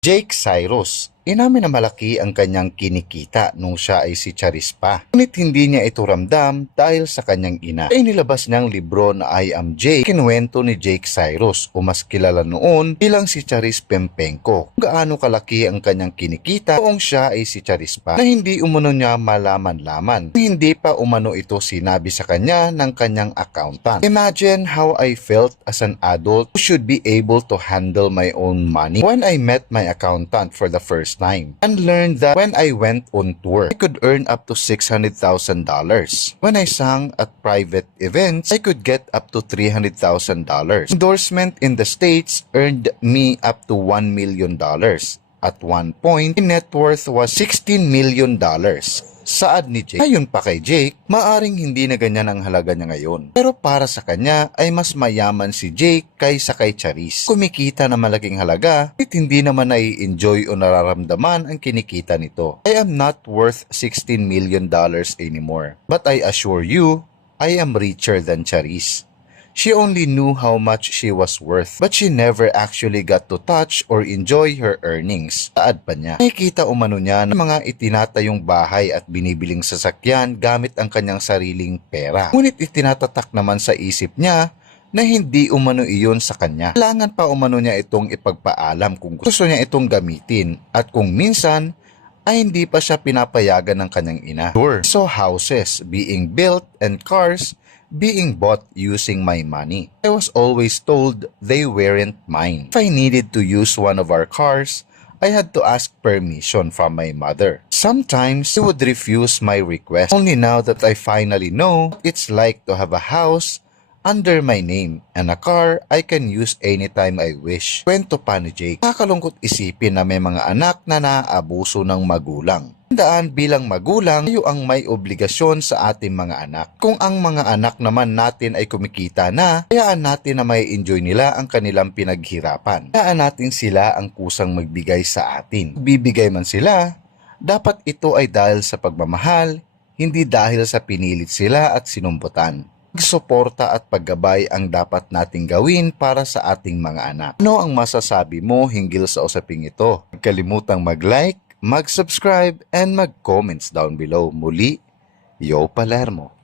Jake Cyrus, inamin na malaki ang kanyang kinikita nung siya ay si Charis pa. Ngunit hindi niya ito ramdam dahil sa kanyang ina. Ay nilabas niyang libro na I Am Jake, kinuwento ni Jake Cyrus o mas kilala noon bilang si Charis Pempenko. Kung gaano kalaki ang kanyang kinikita noong siya ay si Charis pa na hindi umano niya malaman-laman. Hindi pa umano ito sinabi sa kanya ng kanyang accountant. Imagine how I felt as an adult who should be able to handle my own money when I met my accountant for the first time and learned that when I went on tour, I could earn up to $600,000. When I sang at private events, I could get up to $300,000. Endorsement in the States earned me up to $1 million. At one point, my net worth was $16 million. Saad ni Jake. Ayon pa kay Jake, maaring hindi na ganyan ang halaga niya ngayon. Pero para sa kanya ay mas mayaman si Jake kaysa kay Charis. Kumikita na malaking halaga, at hindi naman nai-enjoy o nararamdaman ang kinikita nito. I am not worth $16 million anymore. But I assure you, I am richer than Charis. She only knew how much she was worth, but she never actually got to touch or enjoy her earnings. Saad pa niya, nakikita umano niya ng mga itinatayong bahay at binibiling sasakyan gamit ang kanyang sariling pera. Ngunit itinatatak naman sa isip niya na hindi umano iyon sa kanya. Kailangan pa umano niya itong ipagpaalam kung gusto niya itong gamitin at kung minsan ay hindi pa siya pinapayagan ng kanyang ina. Sure, so houses being built and cars being bought using my money. I was always told they weren't mine. If I needed to use one of our cars, I had to ask permission from my mother. Sometimes she would refuse my request. Only now that I finally know what it's like to have a house under my name and a car I can use anytime I wish. Kwento pa ni Jake. Nakakalungkot isipin na may mga anak na naaabuso ng magulang. Tandaan bilang magulang, tayo ang may obligasyon sa ating mga anak. Kung ang mga anak naman natin ay kumikita na, hayaan natin na may enjoy nila ang kanilang pinaghirapan. Hayaan natin sila ang kusang magbigay sa atin. Bibigay man sila, dapat ito ay dahil sa pagmamahal, hindi dahil sa pinilit sila at sinumputan. Pagsuporta at paggabay ang dapat nating gawin para sa ating mga anak. Ano ang masasabi mo hinggil sa usaping ito? Huwag kalimutang mag-like, mag-subscribe, and mag-comments down below. Muli, Yo Palermo.